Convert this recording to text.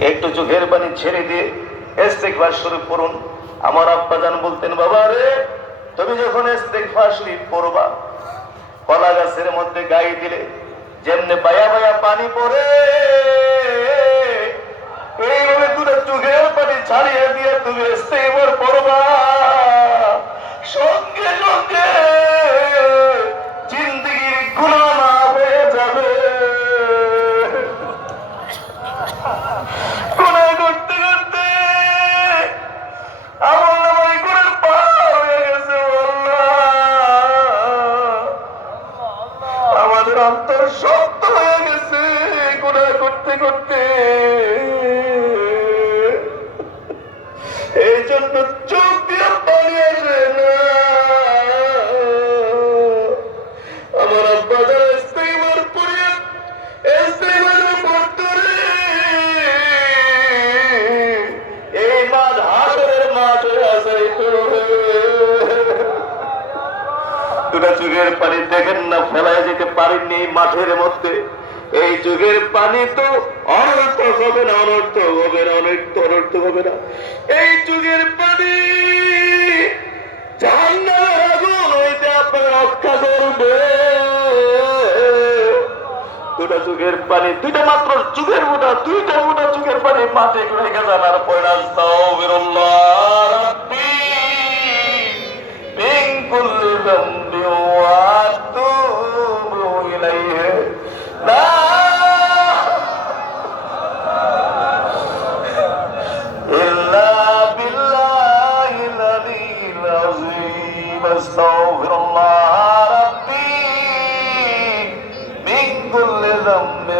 একটু চোখের পানি ছেড়ে দিয়ে ইস্তেগফার শরীফ পড়ুন আমার আব্বা যান বলতেন, বাবা রে, তুমি যখন শরীফ পড়বা, কলা গাছের মধ্যে গায়ে দিলে যেমনে বায়া বায়া পানি পরে এইভাবে দূরে চোখের পানি ছাড়িয়ে দিয়ে তুমি ইস্তেগফার অন্তর শক্ত হয়ে গেছে গুনাহ করতে করতে এই জন্য চোখ দিয়ে পানি আসে না। আমার আব্বা যারা ইস্তেগফার পড়ে পড়তে এই মাঠ হাসরের মাঠ হয়ে আছে দুটা চোখের পানি দেখেন না, ফেলায় পারেননি মাঠের মধ্যে। এই যুগের পানি তো অনর্থ হবে না, অনর্থ হবে না অনেক অনর্থ হবে না। এই যুগের পানি জাহান্নামের দুটা দুইটা মাত্র চুগের মোটা দুইটা মোটা চুগের পানি মাঠে জানার পরিণাম